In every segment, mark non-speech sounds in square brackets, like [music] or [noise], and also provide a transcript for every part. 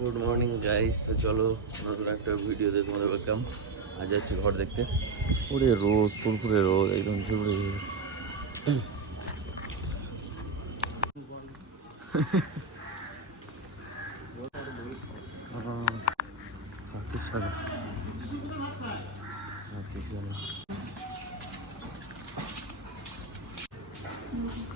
Good morning guys তো চলো, নতুন একটা ভিডিও ভিডিওতে তোমাদের ওয়েলকাম আজ যাচ্ছি ঘর দেখতে। পুরে রোদ, ফুরফুরে রোদ, একদম ঝুড়ে। [laughs]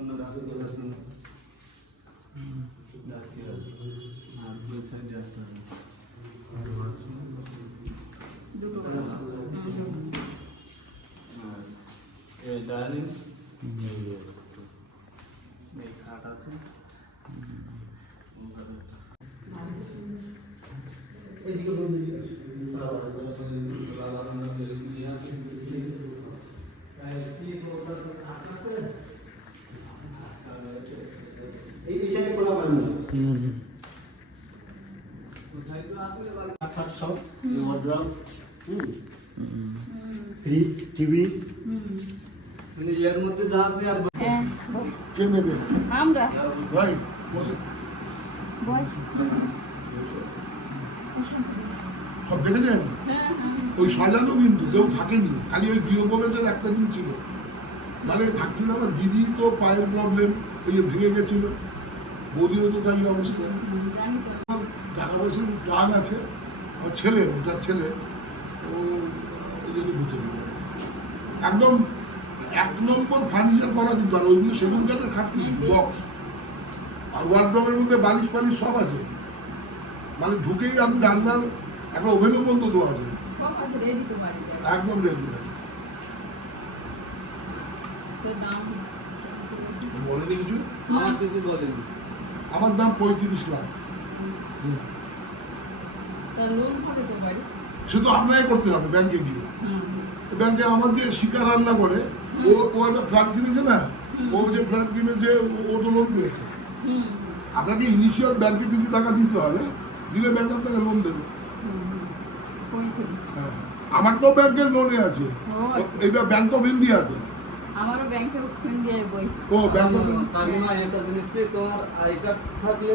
না ডাইনিং এই খাট আছে এই বিষয়ে খোলা পারেন কাঠ সব ওয়ার্ড্রপ ফ্রিজ টিভি মানে এর মধ্যে যা আছে আর কে নেবে আমরা ভাই সব দেখেছেন ওই সাজানো কিন্তু কেউ থাকেনি খালি ওই গৃহপ্রবেশের একটা দিন ছিল মানে থাকছিল আমার দিদি তো পায়ের প্রবলেম ওই যে ভেঙে গেছিল বৌদিরও তো তাই অবস্থা টাকা পয়সার প্ল্যান আছে আমার ছেলে ওটা ছেলে ও ওই জন্য বেঁচে দিল একদম এক নম্বর ফার্নিচার করা কিন্তু আর ওইগুলো সেগুন কাঠের খাট বক্স আর ওয়ার্ড্রপের মধ্যে বালিশ ফালিশ সব আছে। মানে ঢুকেই আমি রান্নার একটা ওভেনও বন্ধ দেওয়া আছে সব আছে রেডি তো বাড়িতে একদম রেডি তো দাম? বলেনি কিছু? আমার কিছু বলেনি। আমার দাম পঁয়ত্রিশ লাখ। আপনাকে করতে হবে ব্যাংকে গিয়ে। ব্যাংকে আমার যে শিকার রান্না করে ও ও একটা ফ্ল্যাট কিনেছে না ও যে ফ্ল্যাট কিনেছে ও- তো লোন পেয়েছে। আপনাকে ইনিশিয়াল ব্যাংকে কিছু টাকা দিতে হবে দিলে ব্যাংক আপনাকে লোন দেবে। আমার তো ব্যাংকের লোনে আছে। এটা ব্যাংক অফ ইন্ডিয়াতে আমারও ব্যাংকে ইন্ডিয়ায় বই। ও ব্যাংক অফ কাকিমা একটা জিনিস কি? তোমার আই কার্ড থাকলে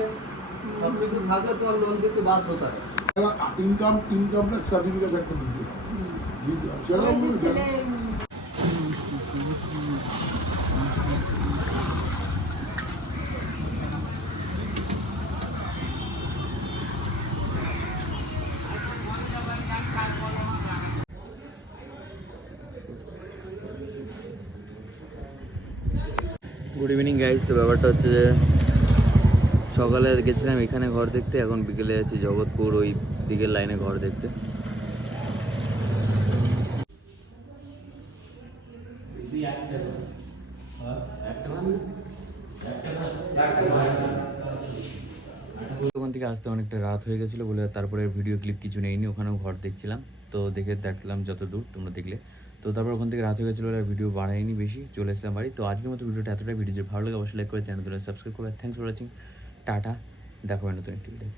সব কিছু থাকলে তোমার লোন দিতে বাধ্যতা ইনকাম ইনকাম ট্যাক্স সার্টিফিকেট একটা দিতে হবে হুম। দিতে হবে। সেটা ওই যে বলবে। ছেলে উম, গুড ইভিনিং গাইস তো ব্যাপারটা হচ্ছে যে সকালে গেছিলাম এখানে ঘর দেখতে, এখন বিকেলে আছি জগৎপুর ওই দিকের লাইনে ঘর দেখতে। ওখান থেকে আসতে অনেকটা রাত হয়ে গেছিল বলে তারপরে ভিডিও ক্লিপ কিছু নেইনি, ওখানেও ঘর দেখছিলাম। তো দেখে দেখলাম যত দূর তোমরা দেখলে। তো তারপর ওখান থেকে রাত হয়ে গেছিল আর ভিডিও বাড়াইনি বেশি, চলে এসলাম বাড়ি। তো আজকের মতো ভিডিওটা এতটাই। ভিডিও ভালো লাগে, অবশ্যই লাইক করে চ্যানেল সাবস্ক্রাইব করে থ্যাংকস ফর ওয়াচিং টাটা। দেখো নতুন একটি ভিডিও